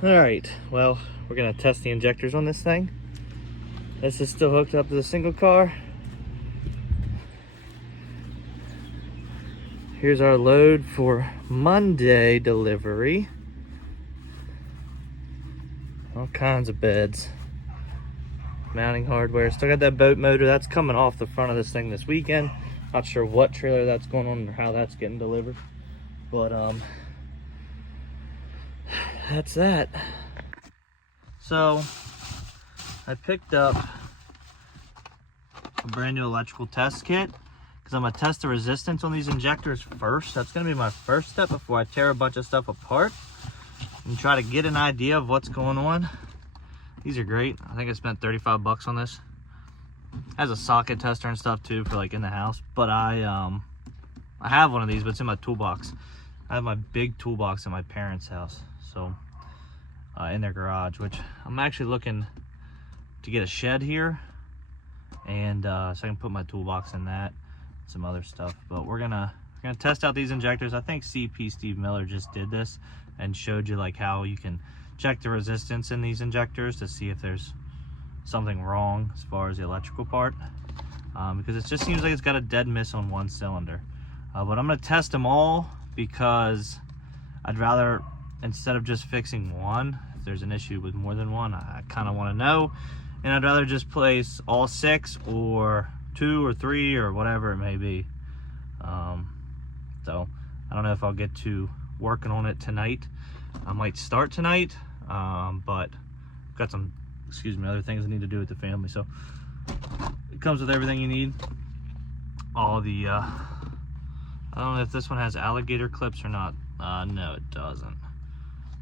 All right, well, we're gonna test the injectors on this thing. This is still hooked up to the single car. Here's our load for Monday delivery. All kinds of beds. Mounting hardware. Still got that boat motor. That's coming off the front of this thing this weekend. Not sure what trailer that's going on or how that's getting delivered. But that's that. So I picked up a brand new electrical test kit because I'm gonna test the resistance on these injectors first. That's gonna be my first step before I tear a bunch of stuff apart and try to get an idea of what's going on. These are great. I think I spent 35 bucks on this. Has a socket tester and stuff too for like in the house, but I have one of these, but it's in my toolbox. I have my big toolbox in my parents' house, so in their garage, which I'm actually looking to get a shed here, and so I can put my toolbox in that, some other stuff. But we're gonna test out these injectors. I think CP Steve Miller just did this and showed you like how you can check the resistance in these injectors to see if there's something wrong as far as the electrical part, because it just seems like it's got a dead miss on one cylinder. But I'm gonna test them all because I'd rather, instead of just fixing one, if there's an issue with more than one, I kind of want to know, and I'd rather just place all 6 or 2 or 3 or whatever it may be. So I don't know if I'll get to working on it tonight. I might start tonight, but I've got some, other things I need to do with the family. So it comes with everything you need. All the I don't know if this one has alligator clips or not. No, it doesn't.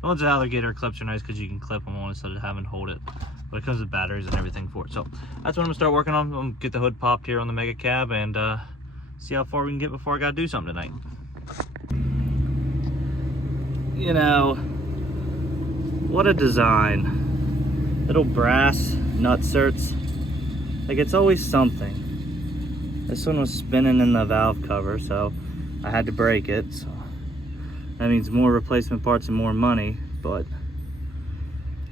The ones with alligator clips are nice because you can clip them on instead of having to hold it. But it comes with batteries and everything for it. So that's what I'm gonna start working on. I'm gonna get the hood popped here on the Mega Cab and see how far we can get before I gotta do something tonight. You know, what a design. Little brass nutserts. Like, it's always something. This one was spinning in the valve cover, so I had to break it. So that means more replacement parts and more money, but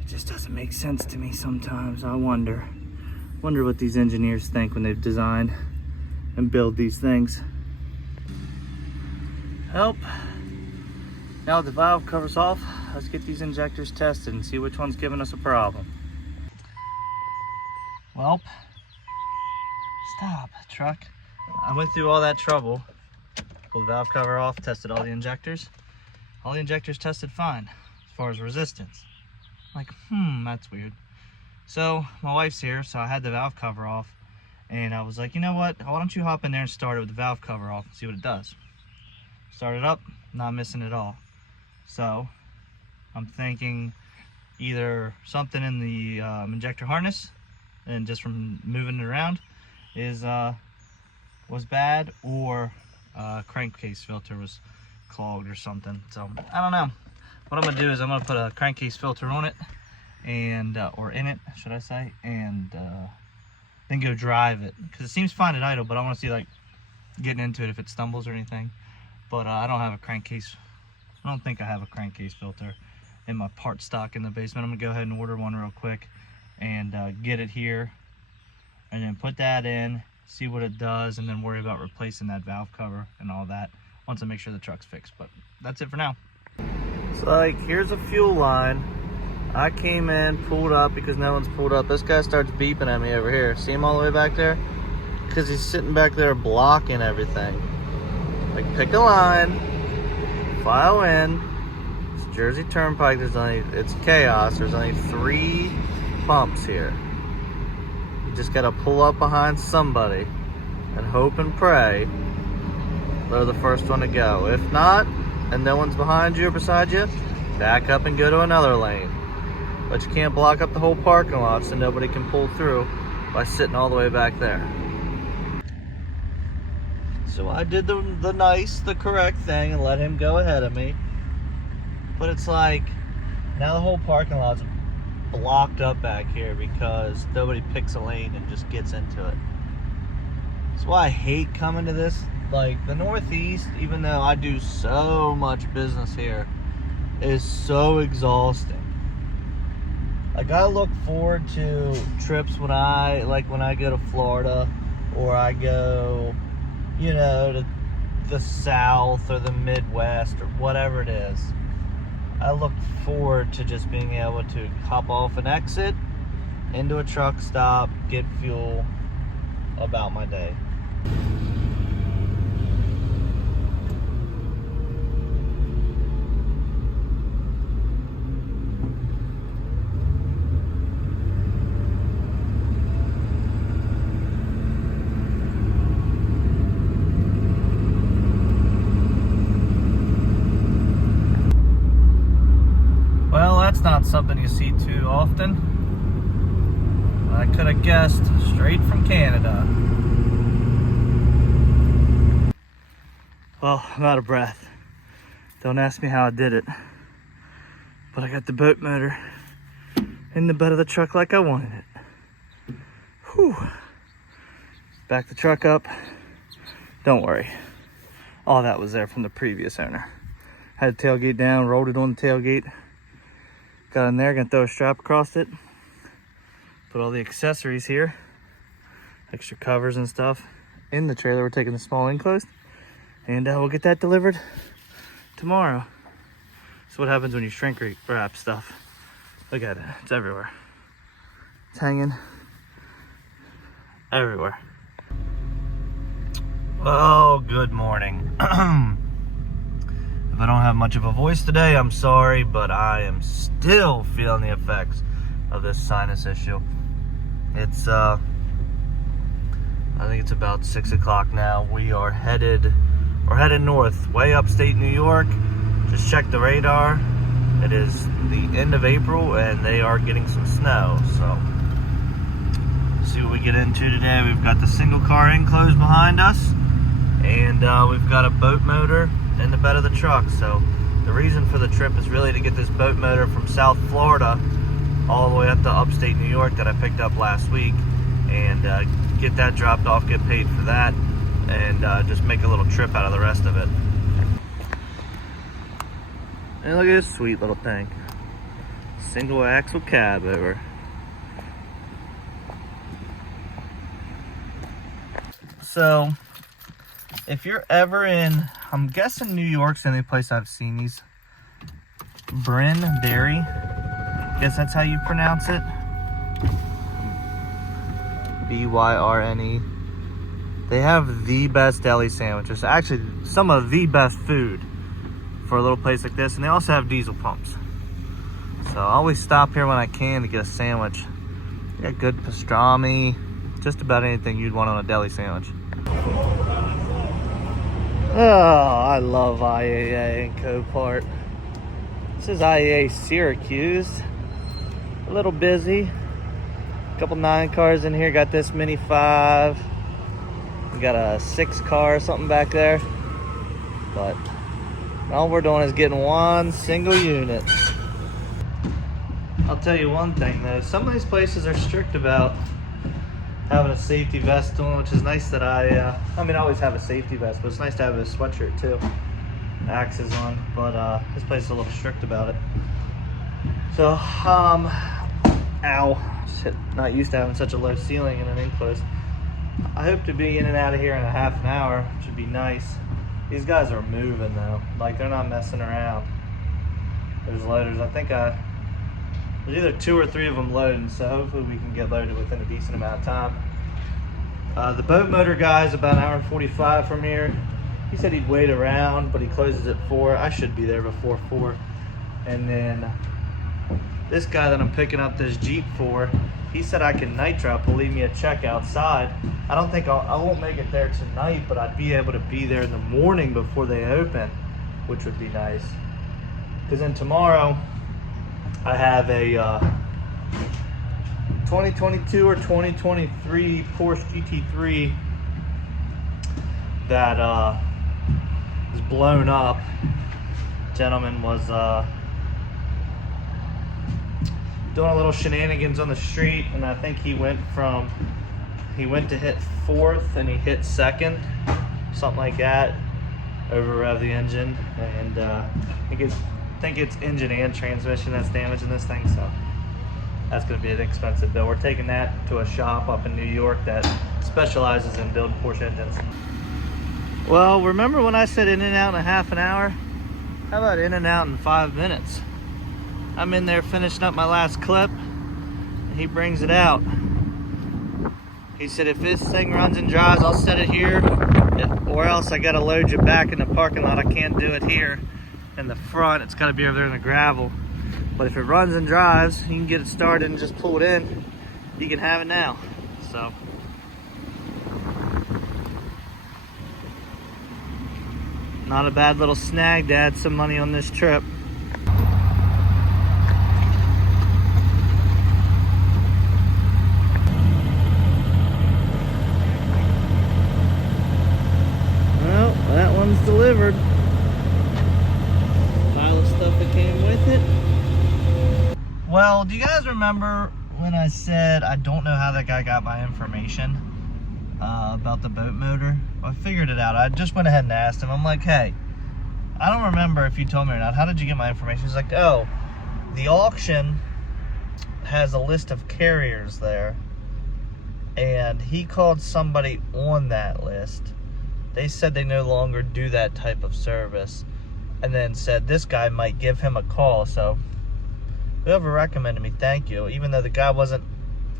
it just doesn't make sense to me sometimes. I wonder what these engineers think when they've designed and build these things. Help. Now the valve cover's off, let's get these injectors tested and see which one's giving us a problem. Well, stop, truck. I went through all that trouble, pulled the valve cover off, tested all the injectors. All the injectors tested fine as far as resistance. I'm like, that's weird. So my wife's here, so I had the valve cover off, and I was like, you know what? Why don't you hop in there and start it with the valve cover off and see what it does. Start it up, not missing at all. So I'm thinking either something in the injector harness and just from moving it around was bad, or crankcase filter was clogged or something. So I don't know. What I'm gonna do is I'm gonna put a crankcase filter on it, and or in it, should I say, and then go drive it, because it seems fine at idle, but I want to see like getting into it if it stumbles or anything. But I don't have a crankcase. I don't think I have a crankcase filter in my part stock in the basement. I'm gonna go ahead and order one real quick and get it here, and then put that in, see what it does, and then worry about replacing that valve cover and all that once I make sure the truck's fixed. But that's it for now. So like, here's a fuel line. I came in, pulled up because no one's pulled up. This guy starts beeping at me over here. See him all the way back there? Because he's sitting back there blocking everything. Like, pick a line, file in. It's Jersey Turnpike. It's chaos. There's only 3 pumps here. You just gotta pull up behind somebody and hope and pray they're the first one to go. If not, and no one's behind you or beside you, back up and go to another lane. But you can't block up the whole parking lot so nobody can pull through by sitting all the way back there. So I did the correct thing and let him go ahead of me. But it's like, now the whole parking lot's blocked up back here because nobody picks a lane and just gets into it. That's why I hate coming to this. Like, the Northeast, even though I do so much business here, is so exhausting. I gotta look forward to trips when I go to Florida, or I go, you know, to the South or the Midwest or whatever it is. I look forward to just being able to hop off an exit into a truck stop, get fuel, about my day. Well, that's not something you see too often. I could have guessed straight from Canada. Well, I'm out of breath. Don't ask me how I did it. But I got the boat motor in the bed of the truck like I wanted it. Whew. Back the truck up. Don't worry. All that was there from the previous owner. Had the tailgate down, rolled it on the tailgate. Got in there, gonna throw a strap across it. Put all the accessories here, extra covers and stuff, in the trailer. We're taking the small enclosed, and we'll get that delivered tomorrow. So what happens when you shrink wrap stuff? Look at it, it's everywhere. It's hanging everywhere. Oh, good morning. If I don't have much of a voice today, I'm sorry, but I am still feeling the effects of this sinus issue. It's I think it's about 6 o'clock now. We're headed north, way upstate New York. Just checked the radar. It is the end of April and they are getting some snow. So see what we get into today. We've got the single car enclosed behind us, and we've got a boat motor in the bed of the truck. So the reason for the trip is really to get this boat motor from South Florida all the way up to upstate New York that I picked up last week, and get that dropped off, get paid for that, and just make a little trip out of the rest of it. And look at this sweet little thing. Single axle cab over. So if you're ever in, I'm guessing New York's the only place I've seen these. Bryn Dairy. Guess that's how you pronounce it. B-Y-R-N-E. They have the best deli sandwiches. Actually, some of the best food for a little place like this. And they also have diesel pumps. So I always stop here when I can to get a sandwich. They got good pastrami. Just about anything you'd want on a deli sandwich. Oh, I love IAA and Copart. This is IAA Syracuse. A little busy. A couple 9 cars in here. Got this Mini 5. We got a 6 car or something back there. But all we're doing is getting one single unit. I'll tell you one thing though. Some of these places are strict about having a safety vest on, which is nice that I mean, I always have a safety vest, but it's nice to have a sweatshirt too. Axes on, but this place is a little strict about it. So, ow, shit, not used to having such a low ceiling in an enclosed. I hope to be in and out of here in a half an hour, which would be nice. These guys are moving though, like they're not messing around. There's loaders, I think there's either 2 or 3 of them loading, so hopefully we can get loaded within a decent amount of time. The boat motor guy is about 1 hour and 45 from here. He said he'd wait around, but he closes at 4. I should be there before 4. And then this guy that I'm picking up this Jeep for, he said I can night drop. He'll leave me a check outside. I don't think I won't make it there tonight, but I'd be able to be there in the morning before they open, which would be nice. Because then tomorrow, I have a 2022 or 2023 Porsche GT3 that is blown up. Gentleman was doing a little shenanigans on the street, and I think he went to hit 4th and he hit 2nd, something like that. Over rev the engine, and I think it's engine and transmission that's damaging this thing. So that's going to be an expensive bill. We're taking that to a shop up in New York that specializes in building Porsche engines. Well, remember when I said in and out in a half an hour? How about in and out in 5 minutes? I'm in there finishing up my last clip, and he brings it out. He said, if this thing runs and drives, I'll set it here, or else I gotta load you back in the parking lot. I can't do it here in the front. It's gotta be over there in the gravel. But if it runs and drives, you can get it started and just pull it in. You can have it now. So. Not a bad little snag to add some money on this trip. Well, that one's delivered. Pile of stuff that came with it. Well, do you guys remember when I said I don't know how that guy got my information about the boat motor? I figured it out. I just went ahead and asked him. I'm like, hey, I don't remember if you told me or not. How did you get my information? He's like, oh, the auction has a list of carriers there, and he called somebody on that list. They said they no longer do that type of service, and then said this guy might give him a call. So whoever recommended me, thank you. Even though the guy wasn't,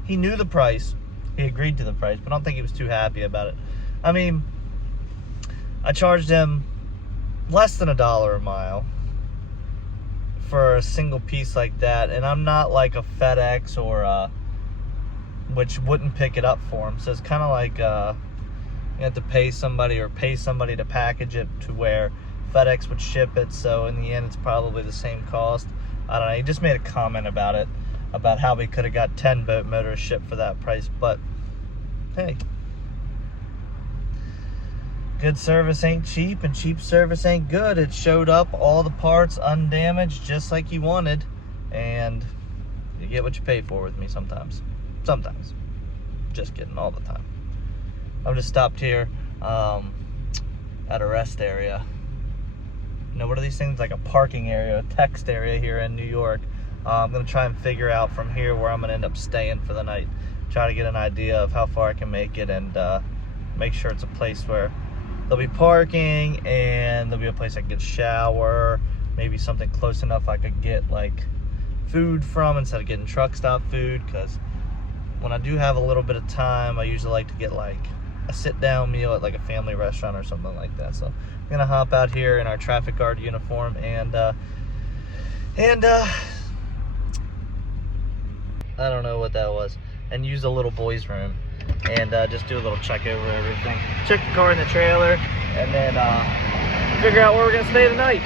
he knew the price, he agreed to the price, but I don't think he was too happy about it. I mean, I charged him less than $1 a mile for a single piece like that, and I'm not like a FedEx or which wouldn't pick it up for him. So it's kind of like you have to pay somebody or pay somebody to package it to where FedEx would ship it. So in the end, it's probably the same cost. I don't know. He just made a comment about it, about how we could have got 10 boat motors shipped for that price. But hey, good service ain't cheap, and cheap service ain't good. It showed up, all the parts undamaged, just like you wanted, and you get what you pay for with me sometimes. Sometimes. Just kidding, all the time. I've just stopped here at a rest area. You know, what are these things? Like a parking area, a text area here in New York. I'm gonna try and figure out from here where I'm gonna end up staying for the night. Try to get an idea of how far I can make it, and make sure it's a place where there'll be parking and there'll be a place I can get a shower, maybe something close enough I could get like food from instead of getting truck stop food, because when I do have a little bit of time, I usually like to get like a sit-down meal at like a family restaurant or something like that. So I'm gonna hop out here in our traffic guard uniform and I don't know what that was, and use a little boys room and just do a little check over everything, check the car in the trailer, and then figure out where we're gonna stay tonight.